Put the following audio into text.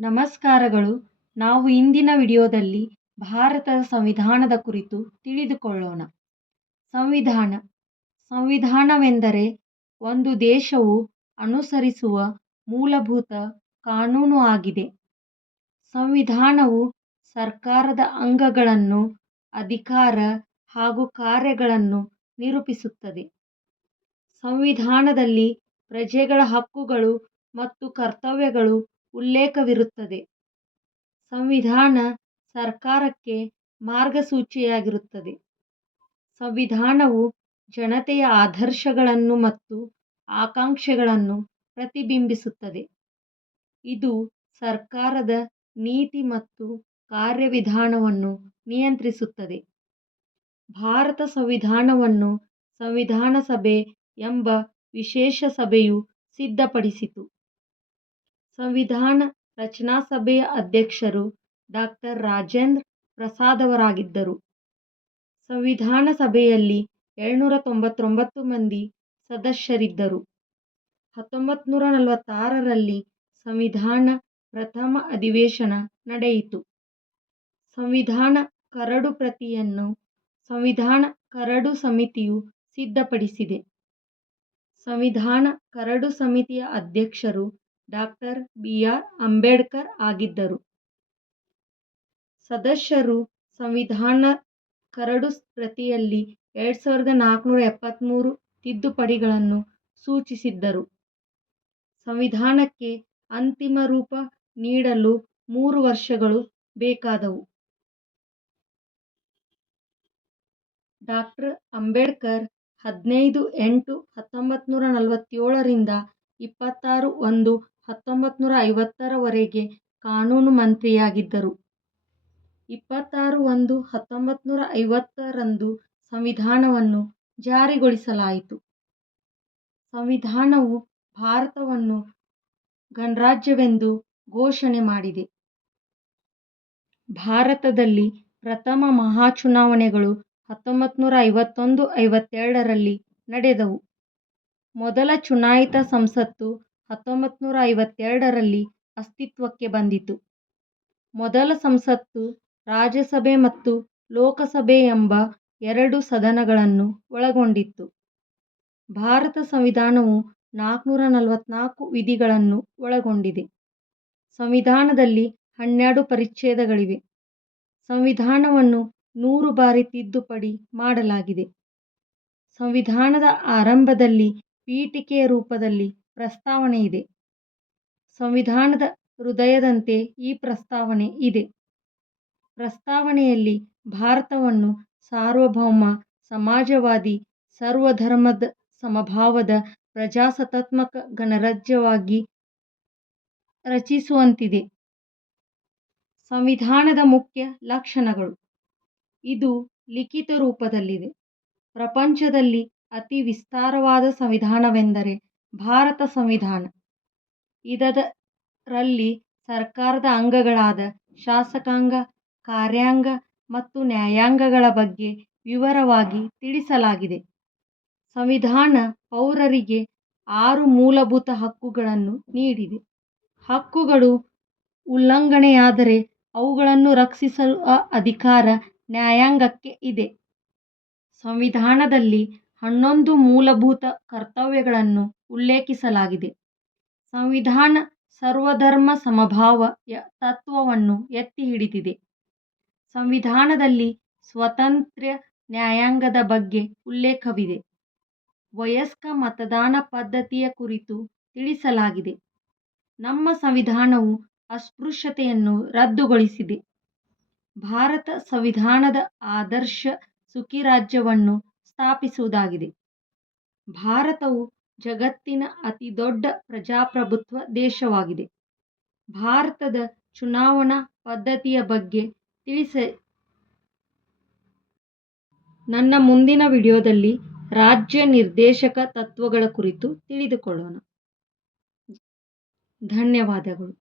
ನಮಸ್ಕಾರಗಳು. ನಾವು ಇಂದಿನ ವಿಡಿಯೋದಲ್ಲಿ ಭಾರತದ ಸಂವಿಧಾನದ ಕುರಿತು ತಿಳಿದುಕೊಳ್ಳೋಣ. ಸಂವಿಧಾನ. ಸಂವಿಧಾನವೆಂದರೆ ಒಂದು ದೇಶವು ಅನುಸರಿಸುವ ಮೂಲಭೂತ ಕಾನೂನು ಆಗಿದೆ. ಸಂವಿಧಾನವು ಸರ್ಕಾರದ ಅಂಗಗಳನ್ನು, ಅಧಿಕಾರ ಹಾಗೂ ಕಾರ್ಯಗಳನ್ನು ನಿರೂಪಿಸುತ್ತದೆ. ಸಂವಿಧಾನದಲ್ಲಿ ಪ್ರಜೆಗಳ ಹಕ್ಕುಗಳು ಮತ್ತು ಕರ್ತವ್ಯಗಳ ಉಲ್ಲೇಖವಿರುತ್ತದೆ. ಸಂವಿಧಾನ ಸರ್ಕಾರಕ್ಕೆ ಮಾರ್ಗಸೂಚಿಯಾಗಿರುತ್ತದೆ. ಸಂವಿಧಾನವು ಜನತೆಯ ಆದರ್ಶಗಳನ್ನು ಮತ್ತು ಆಕಾಂಕ್ಷೆಗಳನ್ನು ಪ್ರತಿಬಿಂಬಿಸುತ್ತದೆ. ಇದು ಸರ್ಕಾರದ ನೀತಿ ಮತ್ತು ಕಾರ್ಯವಿಧಾನವನ್ನು ನಿಯಂತ್ರಿಸುತ್ತದೆ. ಭಾರತ ಸಂವಿಧಾನವನ್ನು ಸಂವಿಧಾನ ಸಭೆ ಎಂಬ ವಿಶೇಷ ಸಭೆಯು ಸಿದ್ಧಪಡಿಸಿತು. ಸಂವಿಧಾನ ರಚನಾ ಸಭೆಯ ಅಧ್ಯಕ್ಷರು ಡಾಕ್ಟರ್ ರಾಜೇಂದ್ರ ಪ್ರಸಾದವರಾಗಿದ್ದರು ಸಂವಿಧಾನ ಸಭೆಯಲ್ಲಿ ಏಳ್ನೂರ ತೊಂಬತ್ತೊಂಬತ್ತು ಮಂದಿ ಸದಸ್ಯರಿದ್ದರು. ಹತ್ತೊಂಬತ್ತು ನೂರ ನಲವತ್ತಾರರಲ್ಲಿ ಸಂವಿಧಾನ ಪ್ರಥಮ ಅಧಿವೇಶನ ನಡೆಯಿತು. ಸಂವಿಧಾನ ಕರಡು ಪ್ರತಿಯನ್ನು ಸಂವಿಧಾನ ಕರಡು ಸಮಿತಿಯು ಸಿದ್ಧಪಡಿಸಿದೆ. ಸಂವಿಧಾನ ಕರಡು ಸಮಿತಿಯ ಅಧ್ಯಕ್ಷರು ಡಾಕ್ಟರ್ ಬಿ ಆರ್ ಅಂಬೇಡ್ಕರ್ ಆಗಿದ್ದರು. ಸದಸ್ಯರು ಸಂವಿಧಾನ ಕರಡು ಪ್ರತಿಯಲ್ಲಿ ಎರಡು ಸಾವಿರದ ನಾಲ್ಕುನೂರ ಎಪ್ಪತ್ತ್ಮೂರು ತಿದ್ದುಪಡಿಗಳನ್ನು ಸೂಚಿಸಿದ್ದರು. ಸಂವಿಧಾನಕ್ಕೆ ಅಂತಿಮ ರೂಪ ನೀಡಲು ಮೂರು ವರ್ಷಗಳು ಬೇಕಾದವು. ಡಾಕ್ಟರ್ ಅಂಬೇಡ್ಕರ್ ಹದಿನೈದು ಎಂಟು ಹತ್ತೊಂಬತ್ತು ನೂರ ನಲವತ್ತೇಳರಿಂದ ಇಪ್ಪತ್ತಾರು ಒಂದು ಹತ್ತೊಂಬತ್ತು ನೂರ ಐವತ್ತರವರೆಗೆ ಕಾನೂನು ಮಂತ್ರಿಯಾಗಿದ್ದರು. ಇಪ್ಪತ್ತಾರು ಒಂದು ಹತ್ತೊಂಬತ್ತು ನೂರ ಐವತ್ತರಂದು ಸಂವಿಧಾನವನ್ನು ಜಾರಿಗೊಳಿಸಲಾಯಿತು. ಸಂವಿಧಾನವು ಭಾರತವನ್ನು ಗಣರಾಜ್ಯವೆಂದು ಘೋಷಣೆ ಮಾಡಿದೆ. ಭಾರತದಲ್ಲಿ ಪ್ರಥಮ ಮಹಾಚುನಾವಣೆಗಳು ಹತ್ತೊಂಬತ್ತು ನೂರ ಐವತ್ತೊಂದು ಐವತ್ತೆರಡರಲ್ಲಿ ನಡೆದವು. ಮೊದಲ ಚುನಾಯಿತ ಸಂಸತ್ತು ಹತ್ತೊಂಬತ್ತು ನೂರ ಐವತ್ತೆರಡರಲ್ಲಿ ಅಸ್ತಿತ್ವಕ್ಕೆ ಬಂದಿತು. ಮೊದಲ ಸಂಸತ್ತು ರಾಜ್ಯಸಭೆ ಮತ್ತು ಲೋಕಸಭೆ ಎಂಬ ಎರಡು ಸದನಗಳನ್ನು ಒಳಗೊಂಡಿತ್ತು. ಭಾರತ ಸಂವಿಧಾನವು ನಾಲ್ಕುನೂರ ನಲವತ್ನಾಲ್ಕು ವಿಧಿಗಳನ್ನು ಒಳಗೊಂಡಿದೆ. ಸಂವಿಧಾನದಲ್ಲಿ ಹನ್ನೆರಡು ಪರಿಚ್ಛೇದಗಳಿವೆ. ಸಂವಿಧಾನವನ್ನು ನೂರು ಬಾರಿ ತಿದ್ದುಪಡಿ ಮಾಡಲಾಗಿದೆ. ಸಂವಿಧಾನದ ಆರಂಭದಲ್ಲಿ ಪೀಠಿಕೆಯ ರೂಪದಲ್ಲಿ ಪ್ರಸ್ತಾವನೆ ಇದೆ. ಸಂವಿಧಾನದ ಹೃದಯದಂತೆ ಈ ಪ್ರಸ್ತಾವನೆ ಇದೆ. ಪ್ರಸ್ತಾವನೆಯಲ್ಲಿ ಭಾರತವನ್ನು ಸಾರ್ವಭೌಮ, ಸಮಾಜವಾದಿ, ಸರ್ವಧರ್ಮದ ಸಮಭಾವದ ಪ್ರಜಾಸತ್ತಾತ್ಮಕ ಗಣರಾಜ್ಯವಾಗಿ ರಚಿಸುವಂತಿದೆ. ಸಂವಿಧಾನದ ಮುಖ್ಯ ಲಕ್ಷಣಗಳು. ಇದು ಲಿಖಿತ ರೂಪದಲ್ಲಿದೆ. ಪ್ರಪಂಚದಲ್ಲಿ ಅತಿ ವಿಸ್ತಾರವಾದ ಸಂವಿಧಾನವೆಂದರೆ ಭಾರತ ಸಂವಿಧಾನ. ಇದರಲ್ಲಿ ಸರ್ಕಾರದ ಅಂಗಗಳಾದ ಶಾಸಕಾಂಗ, ಕಾರ್ಯಾಂಗ ಮತ್ತು ನ್ಯಾಯಾಂಗಗಳ ಬಗ್ಗೆ ವಿವರವಾಗಿ ತಿಳಿಸಲಾಗಿದೆ. ಸಂವಿಧಾನ ಪೌರರಿಗೆ ಆರು ಮೂಲಭೂತ ಹಕ್ಕುಗಳನ್ನು ನೀಡಿದೆ. ಹಕ್ಕುಗಳು ಉಲ್ಲಂಘನೆಯಾದರೆ ಅವುಗಳನ್ನು ರಕ್ಷಿಸುವ ಅಧಿಕಾರ ನ್ಯಾಯಾಂಗಕ್ಕೆ ಇದೆ. ಸಂವಿಧಾನದಲ್ಲಿ ಹನ್ನೊಂದು ಮೂಲಭೂತ ಕರ್ತವ್ಯಗಳನ್ನು ಉಲ್ಲೇಖಿಸಲಾಗಿದೆ. ಸಂವಿಧಾನ ಸರ್ವಧರ್ಮ ಸಮಭಾವ ತತ್ವವನ್ನು ಎತ್ತಿ ಹಿಡಿದಿದೆ. ಸಂವಿಧಾನದಲ್ಲಿ ಸ್ವತಂತ್ರ ನ್ಯಾಯಾಂಗದ ಬಗ್ಗೆ ಉಲ್ಲೇಖವಿದೆ. ವಯಸ್ಕ ಮತದಾನ ಪದ್ಧತಿಯ ಕುರಿತು ತಿಳಿಸಲಾಗಿದೆ. ನಮ್ಮ ಸಂವಿಧಾನವು ಅಸ್ಪೃಶ್ಯತೆಯನ್ನು ರದ್ದುಗೊಳಿಸಿದೆ. ಭಾರತ ಸಂವಿಧಾನದ ಆದರ್ಶ ಸುಖಿ ರಾಜ್ಯವನ್ನು ಸ್ಥಾಪಿಸುವುದಾಗಿದೆ. ಭಾರತವು ಜಗತ್ತಿನ ಅತಿದೊಡ್ಡ ಪ್ರಜಾಪ್ರಭುತ್ವ ದೇಶವಾಗಿದೆ. ಭಾರತದ ಚುನಾವಣಾ ಪದ್ಧತಿಯ ಬಗ್ಗೆ ತಿಳಿಸಿ ನನ್ನ ಮುಂದಿನ ವಿಡಿಯೋದಲ್ಲಿ ರಾಜ್ಯ ನಿರ್ದೇಶಕ ತತ್ವಗಳ ಕುರಿತು ತಿಳಿದುಕೊಳ್ಳೋಣ. ಧನ್ಯವಾದಗಳು.